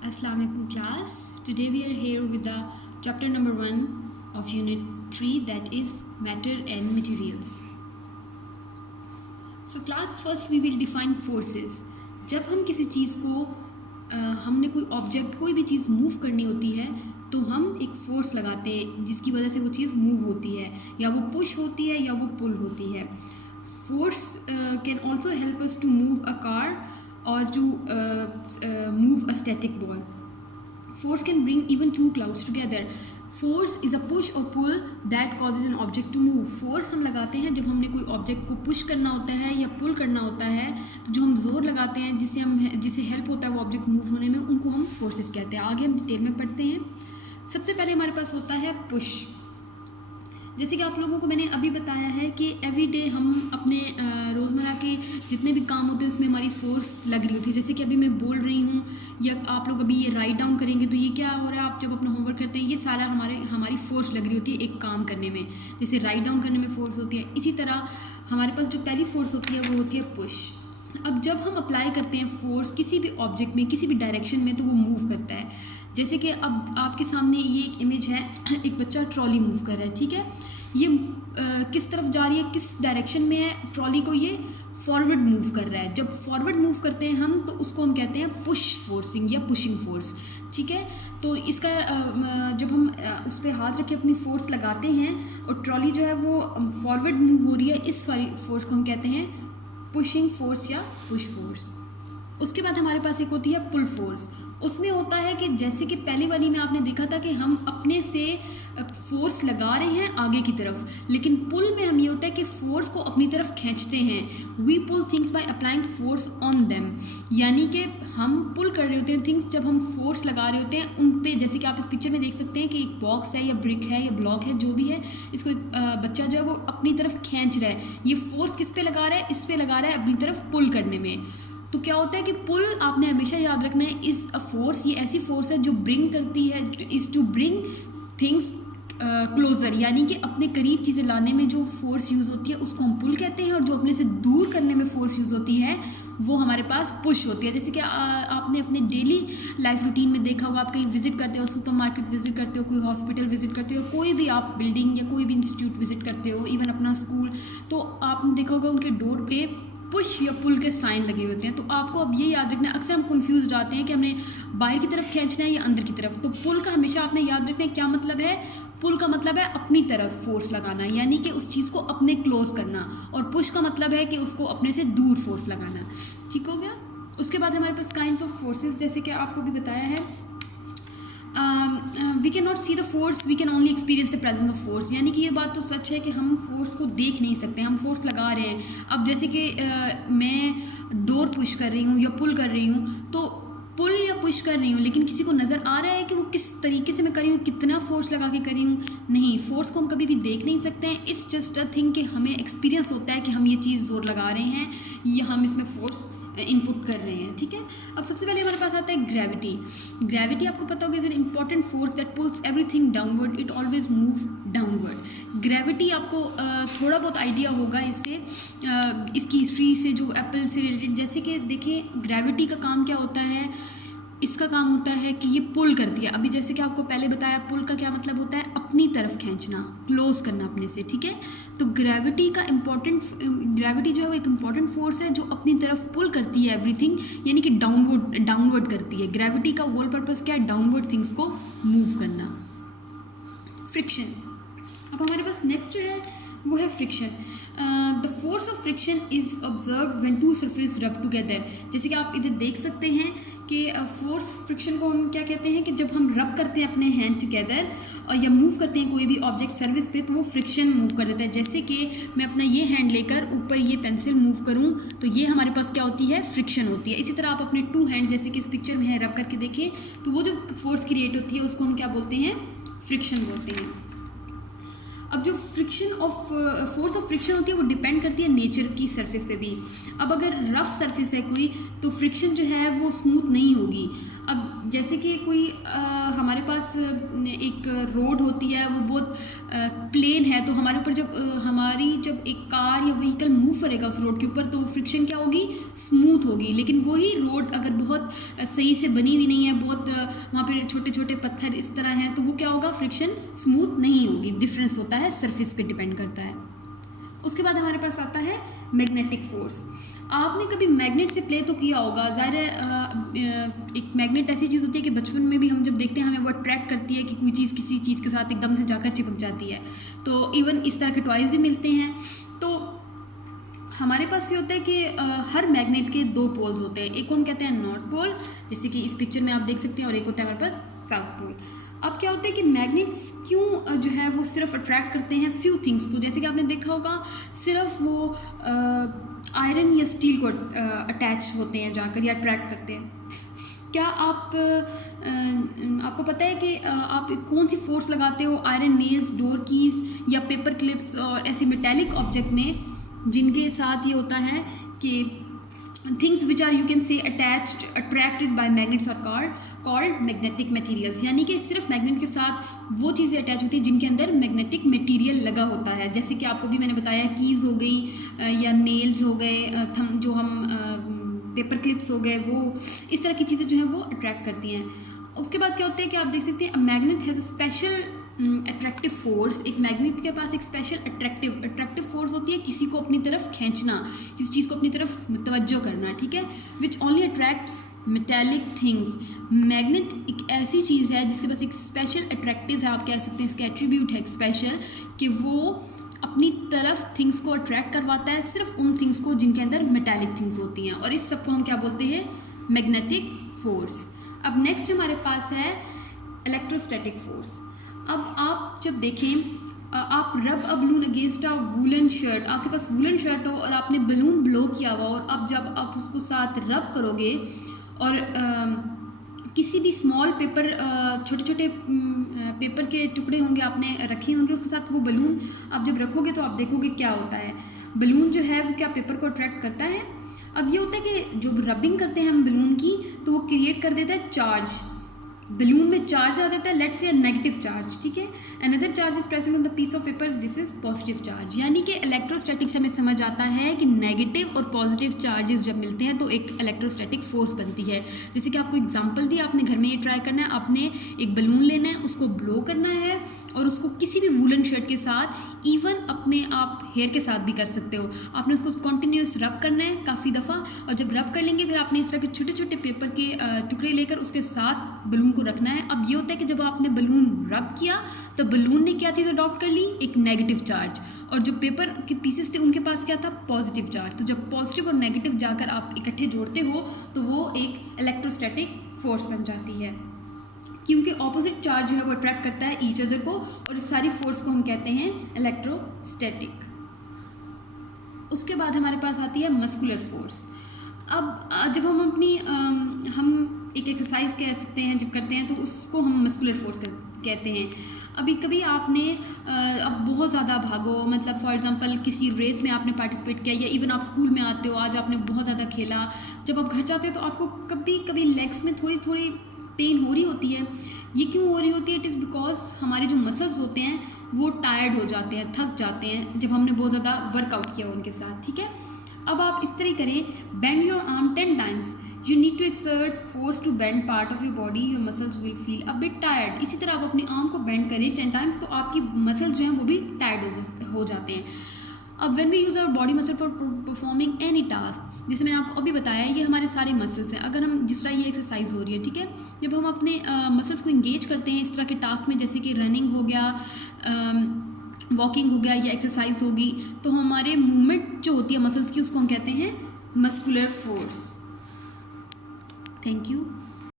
Assalamu alaikum class. Today we are here with the chapter number 1 of unit 3, that is matter and materials. So class, first we will define forces. जब हम किसी चीज़ को हमने कोई object कोई भी चीज़ move करनी होती है तो हम एक फोर्स लगाते हैं जिसकी वजह से वो चीज़ मूव होती है, या वो पुश होती है या वो पुल होती है. Force can also help us to move a car or to move a static ball. Force can bring even two clouds together. Force is a push or pull that causes an object to move. Force हम लगाते हैं जब हमने कोई object को push करना होता है या पुल करना होता है, तो जो हम जोर लगाते हैं जिससे हेल्प होता है वो ऑब्जेक्ट मूव होने में, उनको हम फोर्सेस कहते हैं. आगे हम डिटेल में पढ़ते हैं. सबसे पहले हमारे पास होता है पुश. जैसे कि आप लोगों को मैंने अभी बताया है कि एवरी डे हम अपने रोज़मर्रा के जितने भी काम होते हैं उसमें हमारी फोर्स लग रही होती है. जैसे कि अभी मैं बोल रही हूँ या आप लोग अभी ये राइट डाउन करेंगे तो ये क्या हो रहा है, आप जब अपना होमवर्क करते हैं ये सारा हमारी फोर्स लग रही होती है एक काम करने में. जैसे राइट डाउन करने में फोर्स होती है, इसी तरह हमारे पास जो पहली फोर्स होती है वो होती है पुश. अब जब हम अप्लाई करते हैं फोर्स किसी भी ऑब्जेक्ट में किसी भी डायरेक्शन में तो वो मूव करता है. जैसे कि अब आपके सामने ये एक इमेज है, एक बच्चा ट्रॉली मूव कर रहा है. ठीक है, ये किस तरफ जा रही है, किस डायरेक्शन में है, ट्रॉली को ये फॉरवर्ड मूव कर रहा है. जब फॉरवर्ड मूव करते हैं हम तो उसको हम कहते हैं पुश फोर्सिंग या पुशिंग फोर्स. ठीक है, तो इसका जब हम उस पर हाथ रख के अपनी फोर्स लगाते हैं और ट्रॉली जो है वो फॉरवर्ड मूव हो रही है, इस वाली फोर्स को हम कहते हैं पुशिंग फोर्स या पुश फोर्स. उसके बाद हमारे पास एक होती है पुल फोर्स. उसमें होता है कि जैसे कि पहली वाली में आपने देखा था कि हम अपने से फोर्स लगा रहे हैं आगे की तरफ, लेकिन पुल में हम ये होता है कि फोर्स को अपनी तरफ खींचते हैं. We pull things by applying force on them, यानी कि हम पुल कर रहे होते हैं थिंग्स जब हम फोर्स लगा रहे होते हैं उन पे. जैसे कि आप इस पिक्चर में देख सकते हैं कि एक बॉक्स है या ब्रिक है या ब्लॉक है, जो भी है, इसको एक बच्चा जो है वो अपनी तरफ खींच रहा है. ये फोर्स किस पे लगा रहा है, इस पे लगा रहा है अपनी तरफ पुल करने में. तो क्या होता है कि पुल आपने हमेशा याद रखना है इज़ अ फोर्स. ये ऐसी फोर्स है जो ब्रिंग करती है, is to bring things closer, यानी कि अपने करीब चीज़ें लाने में जो फोर्स यूज़ होती है उसको हम पुल कहते हैं, और जो अपने से दूर करने में फोर्स यूज़ होती है वो हमारे पास पुश होती है. जैसे कि आपने अपने डेली लाइफ रूटीन में देखा होगा, आप कहीं विजिट करते हो, सुपरमार्केट विजिट करते हो, कोई हॉस्पिटल विजिट करते हो, कोई भी आप बिल्डिंग या कोई भी इंस्टीट्यूट विजिट करते हो, इवन अपना स्कूल, तो आपने देखा होगा उनके डोर पे पुश या पुल के साइन लगे होते हैं. तो आपको अब ये याद रखना है, अक्सर हम कंफ्यूज जाते हैं कि हमने बाहर की तरफ खींचना है या अंदर की तरफ. तो पुल का हमेशा आपने याद रखना है क्या मतलब है. पुल का मतलब है अपनी तरफ फोर्स लगाना, यानी कि उस चीज़ को अपने क्लोज करना, और पुश का मतलब है कि उसको अपने से दूर फोर्स लगाना. ठीक हो गया. उसके बाद हमारे पास काइंड्स ऑफ फोर्सेस, जैसे कि आपको भी बताया है, we can not see the force, we can only experience the presence of force. यानी कि ये बात तो सच है कि हम फोर्स को देख नहीं सकते, हम फोर्स लगा रहे हैं. अब जैसे कि मैं डोर पुश कर रही हूँ या पुल कर रही हूँ, तो पुल या पुश कर रही हूँ, लेकिन किसी को नज़र आ रहा है कि वो किस तरीके से मैं कर रही हूँ, कितना फोर्स लगा के कर रही हूँ. नहीं, फोर्स को हम कभी भी देख नहीं सकते हैं. इट्स जस्ट अ थिंग कि हमें एक्सपीरियंस होता है कि हम ये चीज़ जोर लगा रहे हैं या हम इसमें फोर्स इनपुट कर रहे हैं. ठीक है, अब सबसे पहले हमारे पास आता है ग्रेविटी. ग्रेविटी आपको पता होगा is an important force that pools everything downward, it always move downward. Gravity आपको थोड़ा बहुत आइडिया होगा इससे, इसकी हिस्ट्री से, जो एप्पल से रिलेटेड. जैसे कि देखें ग्रेविटी का काम क्या होता है, इसका काम होता है कि ये पुल करती है. अभी जैसे कि आपको पहले बताया, पुल का क्या मतलब होता है, अपनी तरफ खींचना, क्लोज करना अपने से. ठीक है, तो ग्रेविटी जो है वो एक इम्पॉर्टेंट फोर्स है जो अपनी तरफ पुल करती है एवरीथिंग, यानी कि डाउनवर्ड करती है. ग्रेविटी का होल पर्पस क्या है, डाउनवर्ड थिंग्स को मूव करना. फ्रिक्शन. अब हमारे पास नेक्स्ट जो है वो है friction. The force of friction is observe when two surface rub together. जैसे कि आप इधर देख सकते हैं कि फोर्स फ्रिक्शन को हम क्या कहते हैं कि जब हम रब करते हैं अपने हैंड टुगेदर या मूव करते हैं कोई भी ऑब्जेक्ट सर्विस पे, तो वो फ्रिक्शन मूव कर देता है. जैसे कि मैं अपना ये हैंड लेकर ऊपर ये पेंसिल मूव करूँ तो ये हमारे पास क्या होती है, फ्रिक्शन होती है. इसी तरह आप अपने टू हैंड, जैसे कि इस पिक्चर में है, रब करके देखें तो वो जो फोर्स क्रिएट होती है उसको हम क्या बोलते हैं, फ्रिक्शन बोलते हैं. अब जो फोर्स ऑफ फ्रिक्शन होती है वो डिपेंड करती है नेचर की सरफेस पे भी. अब अगर रफ सरफेस है कोई तो फ्रिक्शन जो है वो स्मूथ नहीं होगी. अब जैसे कि कोई हमारे पास एक रोड होती है, वो बहुत प्लेन है, तो हमारे ऊपर जब एक कार या व्हीकल मूव करेगा उस रोड के ऊपर, तो फ्रिक्शन क्या होगी, स्मूथ होगी। लेकिन वही रोड अगर बहुत सही से बनी हुई नहीं है, बहुत वहाँ पे छोटे छोटे पत्थर इस तरह हैं, तो वो क्या होगा, फ्रिक्शन स्मूथ नहीं होगी। डिफरेंस होता है, सरफेस पे डिपेंड करता है। उसके बाद हमारे पास आता है मैग्नेटिक फोर्स। आपने कभी मैग्नेट से प्ले तो किया होगा, ज़ाहिर है एक मैग्नेट ऐसी चीज़ होती है कि बचपन में भी हम जब देखते हैं हमें वो अट्रैक्ट करती है कि कोई चीज़ किसी चीज़ के साथ एकदम से जाकर चिपक जाती है। तो इवन इस तरह के टॉयज़ भी मिलते हैं। तो हमारे पास ये होता है कि हर मैग्नेट के दो पोल्स होते हैं। एक को हम कहते हैं नॉर्थ पोल, जैसे कि इस पिक्चर में आप देख सकते हैं, और एक होता है हमारे पास साउथ पोल। अब क्या होता है कि मैग्नेट्स क्यों जो है वो सिर्फ अट्रैक्ट करते हैं फ्यू थिंग्स को, जैसे कि आपने देखा होगा सिर्फ वो आयरन या स्टील को अटैच होते हैं जाकर या अट्रैक्ट करते हैं। क्या आपको पता है कि आप कौन सी फोर्स लगाते हो आयरन नेल्स, डोर कीज या पेपर क्लिप्स और ऐसे मेटेलिक ऑब्जेक्ट में, जिनके साथ ये होता है कि things which are you can say attached attracted by magnets are called magnetic materials. यानी कि सिर्फ मैग्नेट के साथ वो चीज़ें अटैच होती हैं जिनके अंदर मैग्नेटिक मटेरियल लगा होता है। जैसे कि आपको भी मैंने बताया, कीज़ हो गई या नेल्स हो गए, जो हम पेपर क्लिप्स हो गए, वो इस तरह की चीज़ें जो हैं वो अट्रैक्ट करती हैं। उसके बाद क्या होता है कि आप देख सकते हैं magnet has a special attractive force. एक मैग्नेट के पास एक स्पेशल अट्रैक्टिव फोर्स होती है, किसी को अपनी तरफ खींचना, किसी चीज़ को अपनी तरफ तवज्जो करना, ठीक है। Which only attracts metallic things. Magnet एक ऐसी चीज़ है जिसके पास एक स्पेशल अट्रैक्टिव है, आप कह सकते हैं इसका एट्रीब्यूट है स्पेशल, कि वो अपनी तरफ थिंग्स को अट्रैक्ट करवाता है, सिर्फ उन थिंग्स को जिनके अंदर मेटेलिक थिंग्स होती हैं, और इस सब को हम क्या बोलते हैं, मैग्नेटिक फोर्स। अब नेक्स्ट हमारे पास है इलेक्ट्रोस्टैटिक फोर्स। अब आप जब देखें, आप रब a balloon against a woollen shirt, आपके पास वूलन शर्ट हो और आपने बलून ब्लो किया हुआ, और अब जब आप उसको साथ रब करोगे और किसी भी स्मॉल पेपर, छोटे छोटे पेपर के टुकड़े होंगे आपने रखे होंगे, उसके साथ वो बलून आप जब रखोगे तो आप देखोगे क्या होता है। बलून जो है वो क्या पेपर को अट्रैक्ट करता है। अब ये होता है कि जब रबिंग करते हैं हम बलून की, तो वो क्रिएट कर देता है चार्ज, बलून में चार्ज आ जाता है, लेट्स से नेगेटिव चार्ज, ठीक है। Another charge is present on the piece of paper, this is positive charge. यानी कि इलेक्ट्रोस्टैटिक से हमें समझ आता है कि नेगेटिव और पॉजिटिव चार्जेस जब मिलते हैं तो एक इलेक्ट्रोस्टैटिक फोर्स बनती है। जैसे कि आपको एग्जांपल दी, आपने घर में ये ट्राई करना है, आपने एक बलून लेना है, उसको ब्लो करना है, और उसको किसी भी वूलन शर्ट के साथ, इवन अपने आप हेयर के साथ भी कर सकते हो, आपने उसको कंटिन्यूस रब करना है काफ़ी दफ़ा, और जब रब कर लेंगे फिर आपने इस तरह के छोटे छोटे पेपर के टुकड़े लेकर उसके साथ बलून को रखना है। अब ये होता है कि जब आपने बलून रब किया तो बलून ने क्या चीज़ अडॉप्ट कर ली, एक नेगेटिव चार्ज, और जो पेपर के पीसेस थे उनके पास क्या था, पॉजिटिव चार्ज। तो जब पॉजिटिव और नेगेटिव जाकर आप इकट्ठे जोड़ते हो तो वो एक इलेक्ट्रोस्टैटिक फोर्स बन जाती है, क्योंकि ऑपोजिट चार्ज जो है वो अट्रैक्ट करता है ईच अदर को, और इस सारी फोर्स को हम कहते हैं इलेक्ट्रोस्टैटिक। उसके बाद हमारे पास आती है मस्कुलर फोर्स। अब जब हम अपनी हम एक एक्सरसाइज कह सकते हैं जब करते हैं तो उसको हम मस्कुलर फोर्स कहते हैं। अभी कभी आपने अब बहुत ज़्यादा भागो, मतलब फॉर एग्जांपल किसी रेस में आपने पार्टिसिपेट किया, या इवन आप स्कूल में आते हो, आज आपने बहुत ज़्यादा खेला, जब आप घर जाते हो तो आपको कभी कभी लेग्स में थोड़ी थोड़ी पेन हो रही होती है। ये क्यों हो रही होती है? इट इज़ बिकॉज हमारे जो मसल्स होते हैं वो टायर्ड हो जाते हैं, थक जाते हैं जब हमने बहुत ज़्यादा वर्कआउट किया उनके साथ, ठीक है। अब आप इस तरह करें, bend your arm 10 times, you need to exert force to bend part of your body, your muscles will feel a bit tired. इसी तरह आप अपनी आर्म को बेंड करें 10 टाइम्स, तो आपकी मसल्स जो हैं वो भी टायर्ड हो जाते हैं। अब when we use our body muscle for performing any task, जैसे मैंने आपको अभी बताया, ये हमारे सारे मसल्स हैं। अगर हम जिस तरह ये एक्सरसाइज हो रही है, ठीक है, जब हम अपने मसल्स को इंगेज करते हैं इस तरह के टास्क में, जैसे कि रनिंग हो गया, वॉकिंग हो गया या एक्सरसाइज होगी, तो हमारे मूवमेंट जो होती है मसल्स की उसको हम कहते हैं मस्कुलर फोर्स। Thank you.